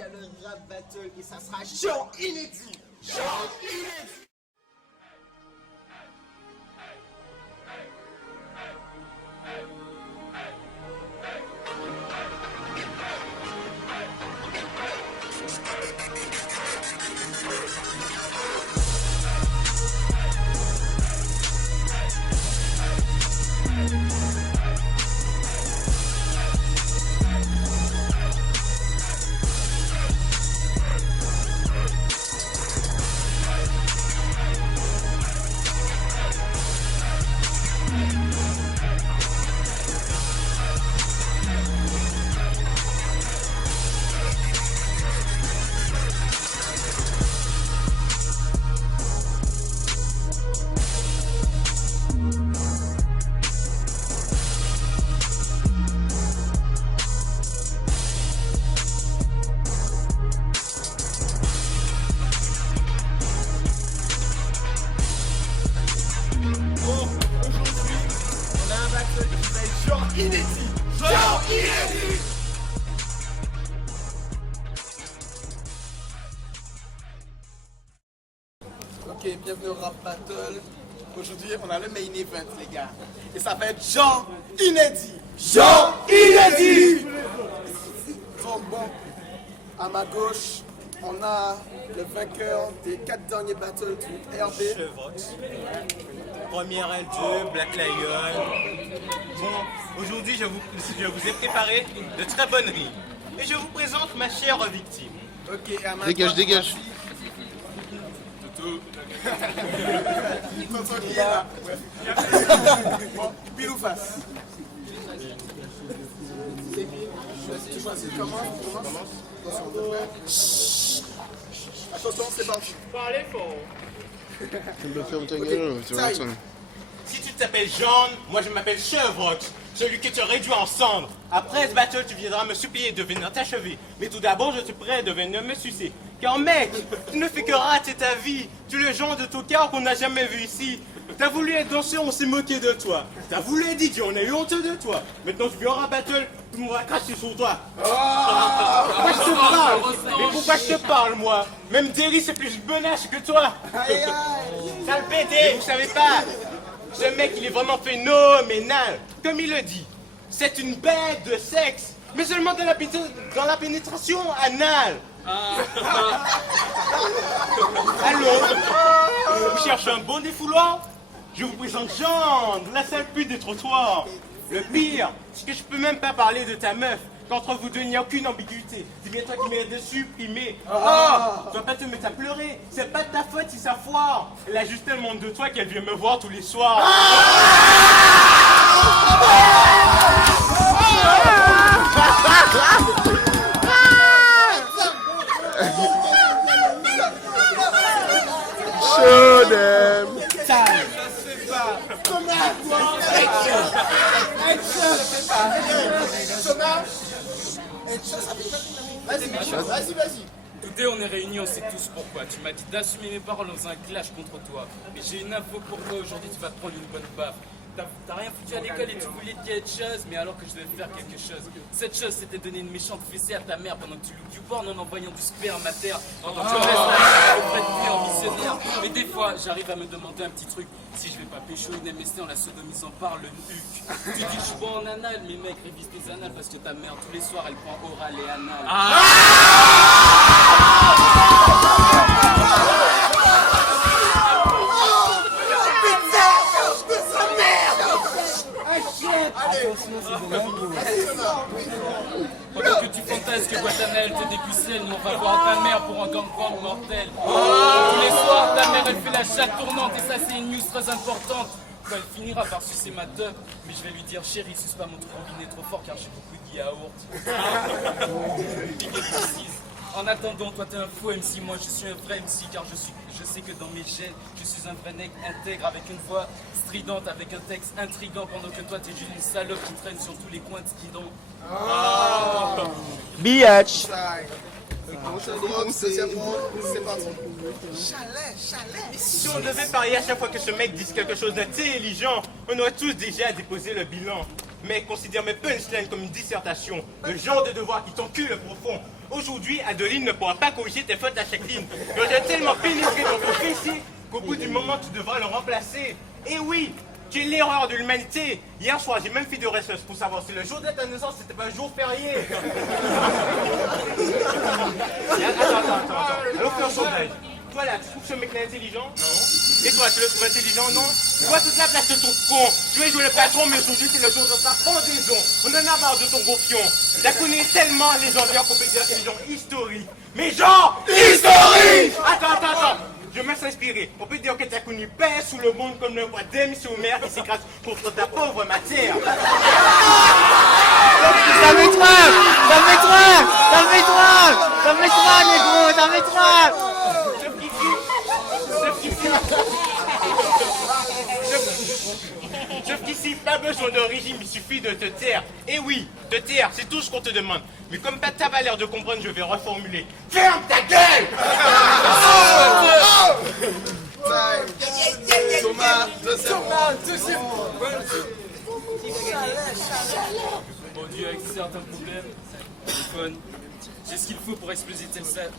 y a le rap battle et ça sera genre inédit. Genre inédit. Ok, bienvenue au Rap Battle. Aujourd'hui, on a le main event, les gars. Et ça va être genre inédit. Genre inédit. Donc bon, à ma gauche, on a le vainqueur des 4 derniers battles du RB. Chevrox. Première L2, Black Lion. Bon, aujourd'hui, je vous ai préparé de très bonnes rimes. Et je vous présente ma chère victime. Ok, à ma Dégage, droite, dégage. Tonton qui est là. Bon, pile ou face. Tu choisis comment? Attention, c'est parti. Parlez fort. Tu me fermes ta gueule, tu vois ça. Si tu t'appelles Jean, moi je m'appelle Chevrox, celui que tu réduis en cendres. Après ce battle, tu viendras me supplier de venir t'achever. Mais tout d'abord, je suis prêt de venir me sucer. Car mec, tu ne fais que rater ta vie. Tu es le genre de tocard qu'on n'a jamais vu ici. T'as voulu être danseur, on s'est moqué de toi. T'as voulu être DJ, on a eu honte de toi. Maintenant tu viens en battle, tout le monde va cracher sur toi. Pourquoi je te parle? Mais pourquoi je te parle, moi? Même Derry c'est plus benache que toi. Sale pédé, vous savez pas. Ce mec, il est vraiment phénoménal. Comme il le dit, c'est une bête de sexe, mais seulement dans la pénétration anale. Allô? Vous cherchez un bon défouloir? Je vous présente Jean, la sale pute des trottoirs. Le pire, c'est que je peux même pas parler de ta meuf. Qu'entre vous deux, il n'y a aucune ambiguïté. C'est bien toi qui mérites de supprimer. Tu vas pas te mettre à pleurer. C'est pas de ta faute si ça foire. Elle a juste tellement de toi qu'elle vient me voir tous les soirs. Show them. Vas-y. Today, on est réunis, on sait tous pourquoi. Tu m'as dit d'assumer mes paroles dans un clash contre toi. Mais j'ai une info pour toi, aujourd'hui tu vas te prendre une bonne baffe. T'as rien foutu à l'école et tu voulais dire quelque chose, mais alors que je devais faire quelque chose. Cette chose, c'était donner une méchante fessée à ta mère pendant que tu loues du porn en envoyant du sperme à terre. Pendant que tu restes là auprès de lui en missionnaire. Mais des fois, j'arrive à me demander un petit truc. Si je vais pas pécho une MST en la sodomisant par le huc. Tu dis que je suis bon en anal, mais mec, révise tes annales parce que ta mère, tous les soirs, elle prend oral et anal. Pendant que tu fantasmes que Guatanel te dépucelle, nous on va voir ta mère pour un gangbang mortel. Tous les soirs, ta mère elle fait la chatte tournante et ça c'est une news très importante. Quand elle finira par sucer ma teuf, mais je vais lui dire chérie, suce pas mon robinet trop fort car j'ai beaucoup de yaourt. Big précise. En attendant, toi t'es un faux MC, moi je suis un vrai MC car je sais que dans mes gènes, je suis un vrai nec intègre avec une voix stridente, avec un texte intrigant pendant que toi t'es juste une salope qui traîne sur tous les coins de Skidon. Biatch. C'est parti. Si on devait parier à chaque fois que ce mec dise quelque chose d'intelligent, on aurait tous déjà déposé le bilan. Mec, considère mes punchlines comme une dissertation. Le genre de devoir qui t'encule profond. Aujourd'hui, Adeline ne pourra pas corriger tes fautes à chaque ligne. J'ai tellement pénétré dans ton PC qu'au bout du moment, tu devras le remplacer. Et oui, tu es l'erreur de l'humanité. Hier soir, j'ai même fait de recherche pour savoir si le jour de ta naissance, c'était pas un jour férié. Attends. Allons faire un sondage. Toi là, tu trouves ce mec là intelligent? Non. Et toi, tu le trouves intelligent? Non. Tu vois toute la place de ton con. Tu veux jouer le patron, mais aujourd'hui c'est le jour de ta pendaison. On en a marre de ton gonfion. T'as connu tellement légendaire qu'on peut dire que les gens historiques. Mais genre historiques. Attends. Je me laisse inspirer. On peut dire que t'as connu paix sous le monde comme le roi Demi-Sommer qui s'écrase contre ta pauvre matière. Ça fait trois, négro, ça fait trois. Sauf qu'ici, pas besoin de régime, il suffit de te taire. Et oui, te taire, c'est tout ce qu'on te demande. Mais comme t'as pas l'air de comprendre, je vais reformuler. Ferme ta gueule! Thomas, deuxième. Bon Dieu, avec certains problèmes, téléphone. J'ai ce qu'il faut pour exploser tes sales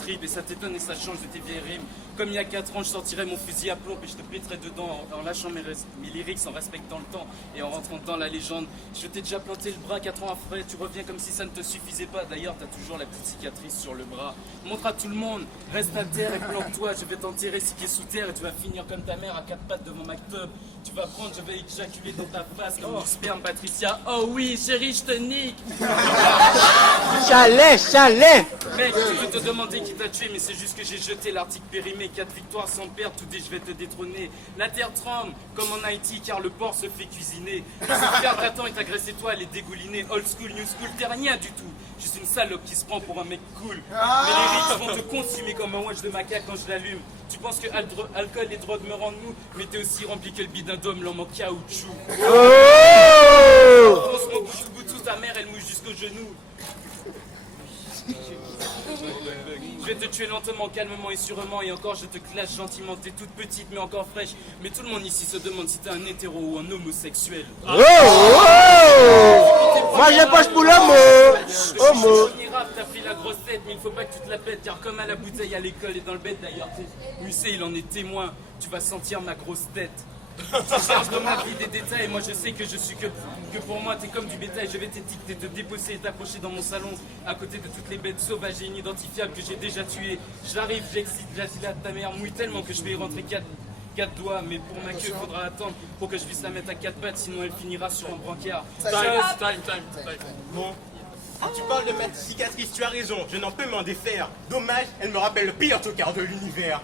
tripes et ça t'étonne et ça change de tes vieilles rimes. Comme il y a 4 ans, je sortirais mon fusil à plomb et je te pèterais dedans en lâchant mes lyrics, en respectant le temps et en rentrant dans la légende. Je t'ai déjà planté le bras 4 ans après, tu reviens comme si ça ne te suffisait pas. D'ailleurs, t'as toujours la petite cicatrice sur le bras. Montre à tout le monde, reste à terre et planque-toi. Je vais t'enterrer 6 pieds sous terre et tu vas finir comme ta mère à 4 pattes devant MacTub. Tu vas prendre, je vais éjaculer dans ta face comme du sperme, Patricia. Oh oui, chérie, je te nique. Chalet. Mec, je veux te demander qui t'a tué, mais c'est juste que j'ai jeté l'article périmé. 4 victoires sans perdre, tout dit, je vais te détrôner. La terre tremble, comme en Haïti, car le porc se fait cuisiner. Si perdre ta temps et t'agresser toi, elle est dégoulinée. Old school, new school, t'es rien du tout. Juste une salope qui se prend pour un mec cool. Mais les lyrics vont te consumer comme un wedge de macaque quand je l'allume. Tu penses que alcool et drogue me rendent mou, mais t'es aussi rempli que le bide d'un dôme, l'homme en caoutchouc. On se mon boutou, ta mère, elle mouille jusqu'au genou. Je vais te tuer lentement, calmement et sûrement. Et encore je te clash gentiment. T'es toute petite mais encore fraîche. Mais tout le monde ici se demande si t'es un hétéro ou un homosexuel. Moi j'ai poche pour l'homo. Homo. T'as pris la grosse tête mais il faut pas que tu te la pètes. Car comme à la bouteille à l'école et dans le bête d'ailleurs, Musée il en est témoin. Tu vas sentir ma grosse tête. Tu cherches dans ma vie des détails, moi je sais que je suis que pour moi t'es comme du bétail. Je vais t'étiqueter, te déposer et t'approcher dans mon salon à côté de toutes les bêtes sauvages et inidentifiables que j'ai déjà tuées. J'arrive, j'excite, j'asilate ta mère mouille tellement que je vais y rentrer 4 doigts. Mais pour ma queue faudra attendre pour que je puisse la mettre à 4 pattes, sinon elle finira sur un brancard. Time. Bon. Si tu parles de ma cicatrice, tu as raison, je n'en peux m'en défaire. Dommage, elle me rappelle le pire tocard de l'univers.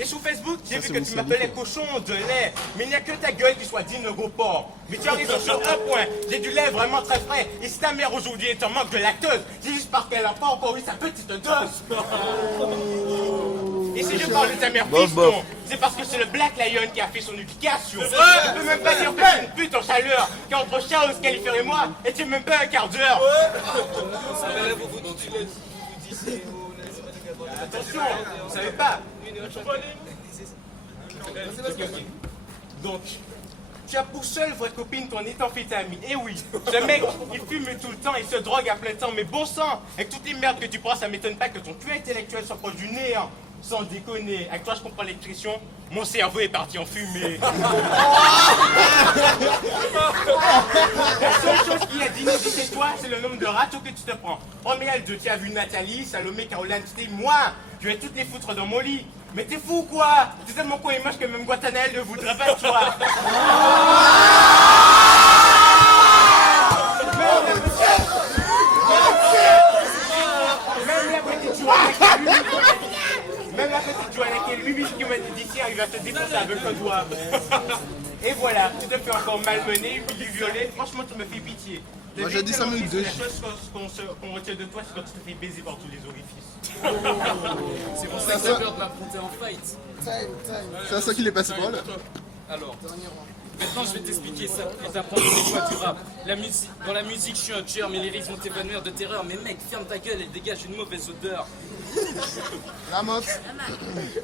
Et sur Facebook, j'ai vu que tu m'appelais cochon de lait. Mais il n'y a que ta gueule qui soit digne de gros porc. Mais tu as raison sur un point, j'ai du lait vraiment très frais. Et si ta mère aujourd'hui est en manque de lactose, c'est juste parce qu'elle n'a pas encore eu sa petite dose. Et si je parle de ta mère piston, c'est parce que c'est le Black Lion qui a fait son éducation. Je peux même pas dire que c'est une pute en chaleur, car entre Chaos, Qualifier et moi, et tu même pas un quart d'heure. Attention, vous savez pas. Donc, tu as pour seule vraie copine ton éthamphétamine. Et oui, ce mec, il fume tout le temps, il se drogue à plein temps. Mais bon sang, avec toutes les merdes que tu prends, ça m'étonne pas que ton cul intellectuel soit proche du néant. Sans déconner, avec toi je comprends l'expression, mon cerveau est parti en fumée. La seule chose qui a d'inaudible chez toi, c'est le nombre de râteaux que tu te prends. Oh mais elle, tu as vu Nathalie, Salomé, Caroline, tu t'es moi, je vais toutes les foutre dans mon lit. Mais t'es fou quoi? T'es tellement con et moche que même Guantanamo ne voudrait pas de toi. Même la petite Joanne qui est lui qui m'a dit d'ici, il va te défoncer avec un doigt. Et voilà, tu te fais encore malmener, puis violer. Franchement, tu me fais pitié. Moi j'ai dit 5 minutes de La chose qu'on retient de toi, c'est quand tu te fais baiser par tous les orifices. C'est pour ça que j'ai peur de m'affronter en fight. C'est à ça qu'il est passé par là. Alors, Maintenant je vais t'expliquer ça et t'apprendre les lois du rap. Dans la musique je suis un tueur, mes lyrics vont t'évanouir de terreur. Mais mec, ferme ta gueule et dégage une mauvaise odeur. La motte.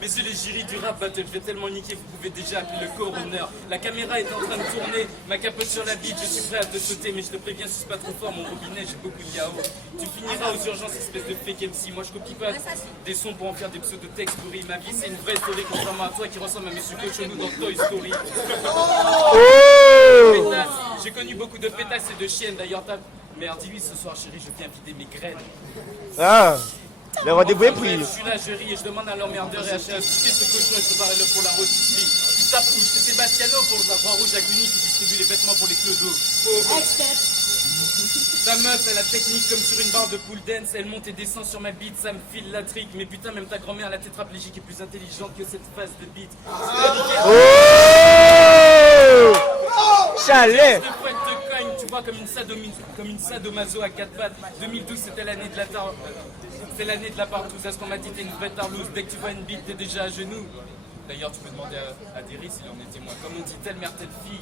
Mais c'est les jurys du rap battle, je vais tellement niquer, vous pouvez déjà appeler le coroner. La caméra est en train de tourner, ma capote sur la bite, je suis prêt à te sauter. Mais je te préviens, si c'est pas trop fort, mon robinet, j'ai beaucoup de yaourt. Tu finiras aux urgences, espèce de fake MC. Moi je copie pas des sons pour en faire des pseudo-textes pourris. Ma vie c'est une vraie story, contrairement à toi qui ressemble à Monsieur Cochonou dans Toy Story. Pétasse. J'ai connu beaucoup de pétasses et de chiennes, d'ailleurs ta mère dis-lui ce soir chérie, je viens vider mes graines. Ah, le rendez-vous est pris. Je suis là, je ris et je demande à l'emmerdeur et à piquer ce cochon et je prépare le pour la rôtisserie. Tu tapes où c'est Sébastiano pour la Croix-Rouge à Cluny qui distribue les vêtements pour les clodos. Ta meuf, elle a technique comme sur une barre de pool dance. Elle monte et descend sur ma bite, ça me file la trique. Mais putain, même ta grand-mère, la tétraplégique, est plus intelligente que cette phase de bite. Chalet. De quoi te cogne, tu vois, comme une sadomaso à 4 pattes. 2012, c'était l'année de la c'est l'année de la partouze. À ce qu'on m'a dit, t'es une vraie tarlouse. Dès que tu vois une bite, t'es déjà à genoux. D'ailleurs, tu peux demander à Derry s'il en est témoin. Comme on dit, telle mère, telle fille.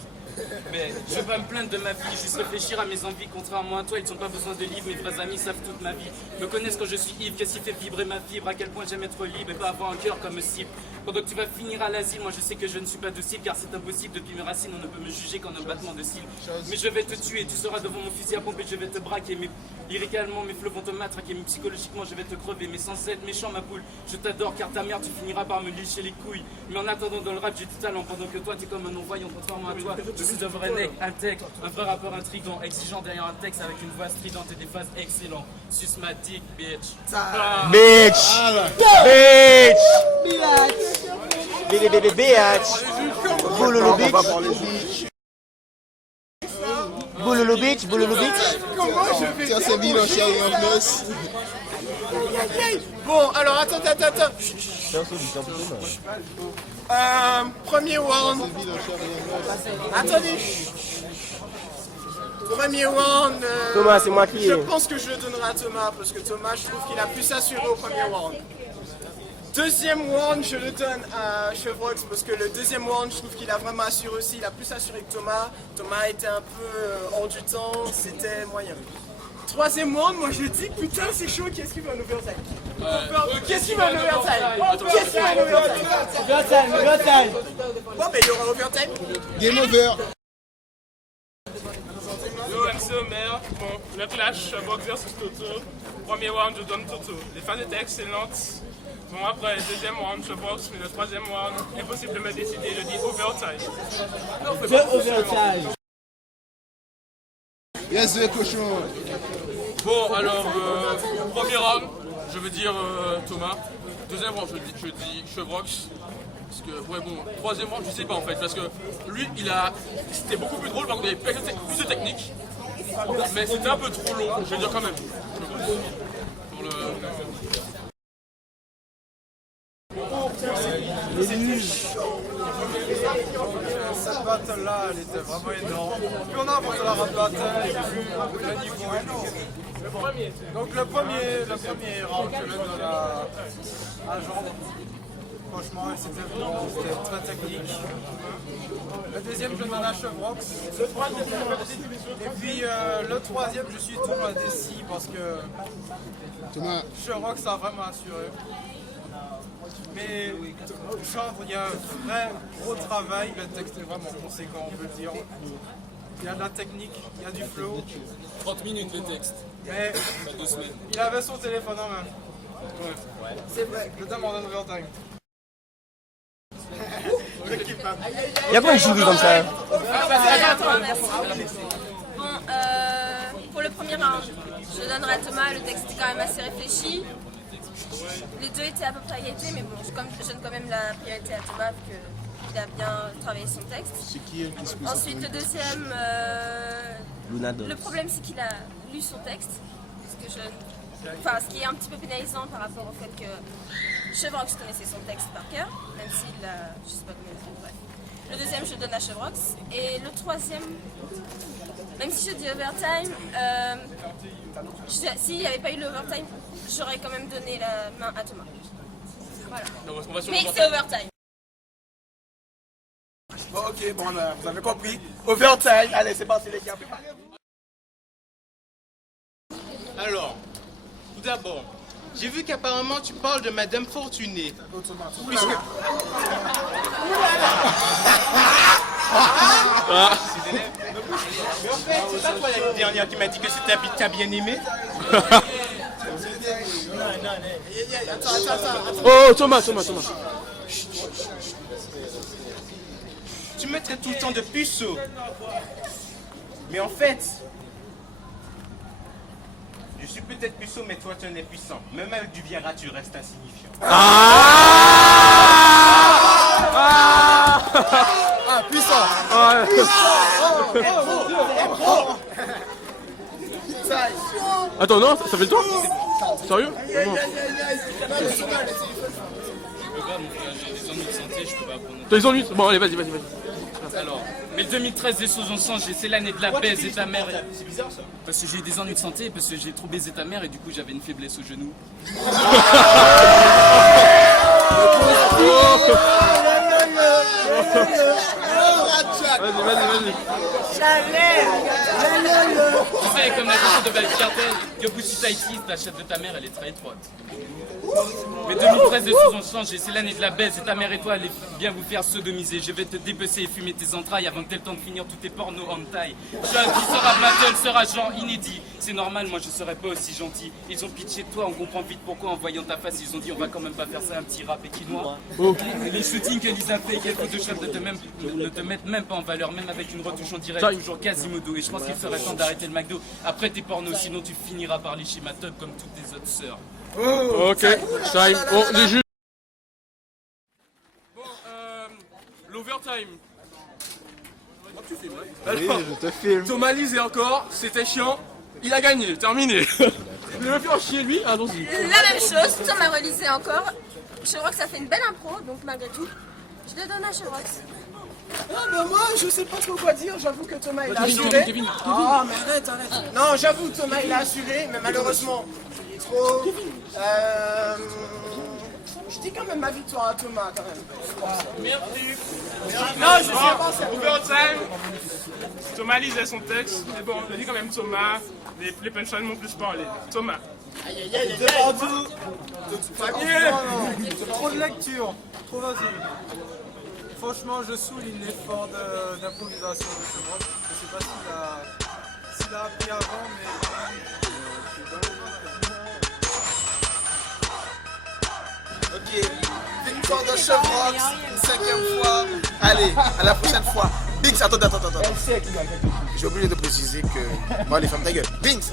Mais je vais pas me plaindre de ma vie, juste réfléchir à mes envies. Contrairement à toi, ils n'ont pas besoin de livres. Mes vrais amis savent toute ma vie. Me connaissent quand je suis ivre. Qu'est-ce qui fait vibrer ma fibre? À quel point j'aime être libre et pas avoir un cœur comme cible. Pendant que tu vas finir à l'asile, moi je sais que je ne suis pas docile, car c'est impossible. Depuis mes racines, on ne peut me juger qu'en un battement de cils. Mais je vais te tuer, tu seras devant mon fusil à pompe et je vais te braquer. Mais lyricalement, mes flots vont te matraquer. Mais psychologiquement, je vais te crever. Mais sans être méchant, ma poule, je t'adore, car ta mère, tu finiras par me licher les couilles. Mais en attendant, dans le rap, j'ai du talent. Pendant que toi, t'es comme un non-voyant, contrairement à toi. Je suis un vrai mec, intègre, un vrai rappeur intrigant, exigeant derrière un texte avec une voix stridente et des phases excellentes. Suce ma dick, bitch. Bitch. Bitch. Bitch. Boulolo bitch. Boulolo bitch. Boulolo bitch. Tiens, c'est vide en chien et en plus. Bon, alors attends. Premier round. Attendez. Premier round. Thomas, c'est moi qui. Je pense que je le donnerai à Thomas parce que Thomas, je trouve qu'il a pu s'assurer au premier round. Deuxième round, je le donne à Chevrox parce que le deuxième round, je trouve qu'il a vraiment assuré aussi. Il a plus assuré que Thomas. Thomas était un peu hors du temps, c'était moyen. Troisième round, moi je dis putain c'est chaud, qu'est-ce qu'il va nous faire ça? Qu'est-ce qu'il va nous faire ça? Qu'est-ce qu'il va nous faire ça? Overtime. Bon, mais il y aura overtime. Game over. Yo, MC Omer, bon, le clash, Box versus Toto. Premier round, je donne Toto. Les fans étaient excellentes. Bon, après, le deuxième round, je boxe, mais le troisième round, impossible de me décider, je dis overtime. Overtime. Yes, le cochon. Bon, alors, premier round, je veux dire Thomas. Deuxième round, je dis Chevrox. Parce que, ouais, bon, troisième round, je sais pas en fait. Parce que lui, c'était beaucoup plus drôle, par contre, il y avait plus de technique. Mais c'était un peu trop long, je vais dire quand même. Pour le... Cette battle là, elle était vraiment énorme. Plus on avance dans la rap battle, et plus le niveau est lourd. Donc le premier round, je le donne à Jean. Franchement, c'était très technique. Le deuxième, je le donne à Chevrox. Et puis le troisième, je suis Thomas Dessy parce que Chevrox a vraiment assuré. Mais genre, il y a un vrai gros travail, le texte est vraiment conséquent, on peut le dire. Il y a de la technique, il y a du flow. 30 minutes le texte. Mais Pas 2 semaines. il avait son téléphone en main. C'est vrai, je demande un overtime. Y'a quoi une chouille comme ça? Bon, pour le premier round, je donnerai à Thomas, le texte était quand même assez réfléchi. Les deux étaient à peu près à égalité, mais bon, je donne quand même la priorité à Thomas, vu qu'il a bien travaillé son texte. Ensuite, le deuxième, le problème c'est qu'il a lu son texte, ce qui est un petit peu pénalisant par rapport au fait que Chevrox connaissait son texte par cœur, même s'il a, je sais pas combien de fois, bref. Le deuxième, je le donne à Chevrox. Et le troisième, même si je dis overtime, s'il n'y avait pas eu l'overtime, j'aurais quand même donné la main à Thomas. Voilà. Donc, on va sur Mais c'est overtime. Bon, ok, bon, vous avez compris. Overtime. Allez, c'est parti, les gars. Préparez-vous. Alors, tout d'abord, j'ai vu qu'apparemment tu parles de Madame Fortunée. Puisque... Mais en fait, c'est pas toi la dernière qui m'a dit que c'était ta bien-aimée? Oh, Thomas. Tu me traites tout le temps de puceau. Mais en fait, je suis peut-être puceau, mais toi tu en es puissant. Même avec du Viagra, tu restes insignifiant. Puissant. Attends, non, ça fait le temps? Sérieux? Je peux pas, mon frère, j'ai des ennuis de santé, je peux pas prendre. T'as les ennuis? Bon, allez, vas-y. Alors, mais le 2013 des choses ont changé, c'est l'année de la baise et ta mère. C'est bizarre ça. Parce que j'ai eu des ennuis de santé, parce que j'ai trop baisé ta mère et du coup j'avais une faiblesse au genou. Vas-y. Tu sais, comme la chanson de Valcartel, que Pussy Tahiti, la chef de ta mère, elle est très étroite. Mais 2013, les choses ont changé, c'est l'année de la baisse et ta mère et toi allez bien vous faire sodomiser. Je vais te dépecer et fumer tes entrailles avant que t'aies le temps de finir tous tes pornos en taille. Sean qui sera battle sera genre inédit. C'est normal, moi je serais pas aussi gentil. Ils ont pitché de toi, on comprend vite pourquoi en voyant ta face, ils ont dit on va quand même pas faire ça un petit rap équinois. Les shootings que Lisa fait, qu'elle Photoshop ne te mettent même pas en valeur, même avec une retouche en direct, toujours Quasimodo. Et je pense qu'il serait temps d'arrêter le McDo après tes pornos, sinon tu finiras par lécher ma top comme toutes tes autres sœurs. Ok, time. Bon, les juges. Bon, l'overtime. Alors, je te filme. Thomas Lise encore, c'était chiant. Il a gagné, terminé. Vous voulez faire chier lui? Allons-y. La même chose, Thomas relisait encore. Chevrox a fait une belle impro, donc malgré tout, je le donne à Chevrox. Ah bah moi je sais pas trop quoi dire, j'avoue que Thomas il a assuré. Ah mais arrête. Non j'avoue Thomas il a assuré, mais malheureusement il est trop... Je dis quand même ma victoire à Thomas quand même. Merci. Non je sais pas ça. Overtime. Thomas lisait son texte, mais bon, je dis quand même Thomas. Les punchlines m'ont plus parlé. Thomas. Devant tout. Trop de lecture, trop facile. Franchement, je souligne l'effort d'improvisation de Chevrox. Je sais pas s'il a appris avant, mais... Ok, victoire de Chevrox, une 5e fois. Allez, à la prochaine fois. Binks, attends. J'ai oublié de préciser que... Moi les femmes, ta gueule. Binks.